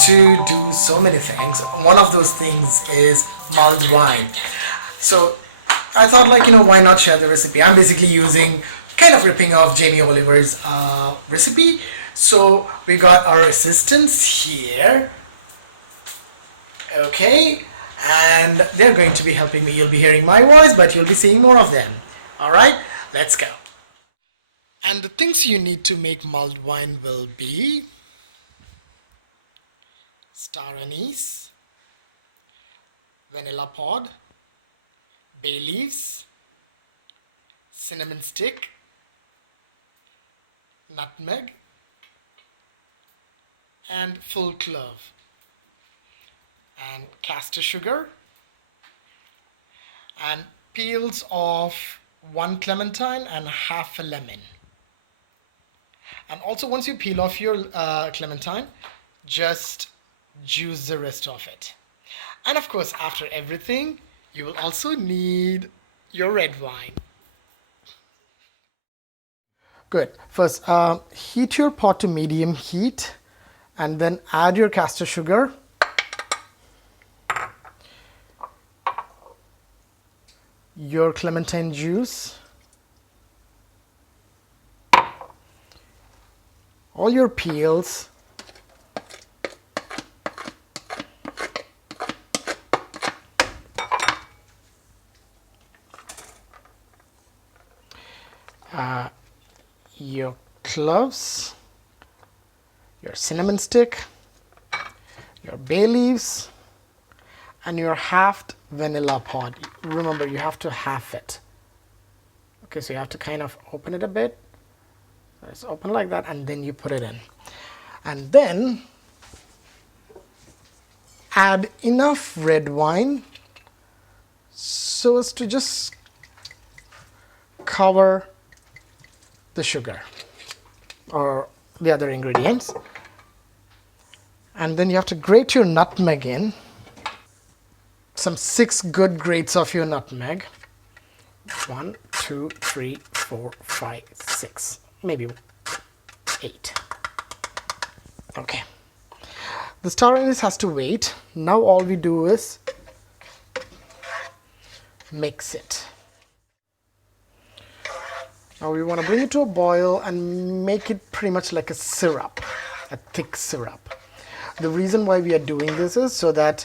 to do so many things. One of those things is mulled wine. So I thought, like, why not share the recipe? I'm basically using, kind of ripping off Jamie Oliver's recipe. So we got our assistants here. Okay, and they're going to be helping me. You'll be hearing my voice, but you'll be seeing more of them. Alright, let's go. And the things you need to make mulled wine will be star anise, vanilla pod, bay leaves, cinnamon stick, nutmeg, and full clove, and castor sugar, and peels of one clementine and half a lemon. And also, once you peel off your clementine, just juice the rest of it. And of course, after everything, you will also need your red wine. Good. First, heat your pot to medium heat and then add your castor sugar. Your clementine juice. All your peels. Your cloves, your cinnamon stick, your bay leaves, and your halved vanilla pod. Remember, you have to half it. Okay, so you have to kind of open it a bit. It's open like that, and then you put it in. And then add enough red wine so as to just cover the sugar or the other ingredients. And then you have to grate your nutmeg in. Some 6 good grates of your nutmeg. 1, 2, 3, 4, 5, 6, maybe 8. Okay. The star anise has to wait. Now all we do is mix it. Now we want to bring it to a boil and make it pretty much like a syrup, a thick syrup. The reason why we are doing this is so that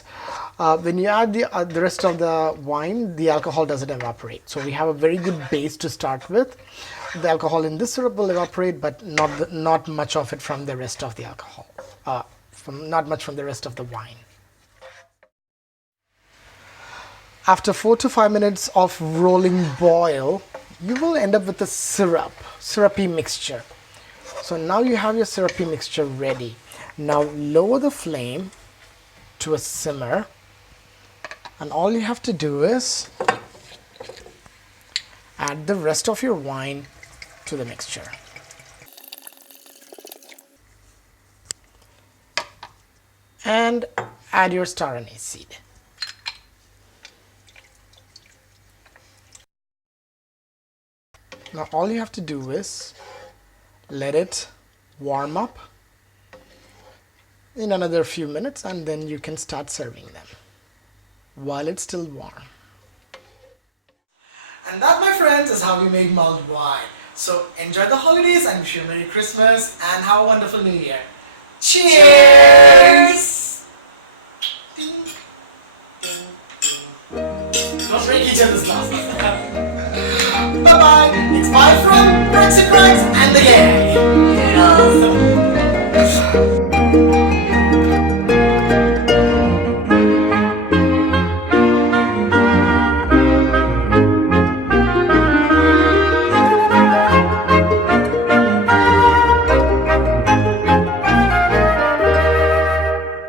when you add the rest of the wine, the alcohol doesn't evaporate. So we have a very good base to start with. The alcohol in this syrup will evaporate, but not much of it from the rest of the alcohol, not much from the rest of the wine. After 4 to 5 minutes of rolling boil, you will end up with a syrupy mixture. So now you have your syrupy mixture ready. Now lower the flame to a simmer, and all you have to do is add the rest of your wine to the mixture. And add your star anise seed. Now all you have to do is let it warm up in another few minutes, and then you can start serving them while it's still warm. And that, my friends, is how we make mulled wine. So enjoy the holidays and wish you a Merry Christmas and have a wonderful New Year. Cheers! Ding, ding, ding. Don't break each other's glasses. Bye bye. It's bye from Brexit Rights and the gang.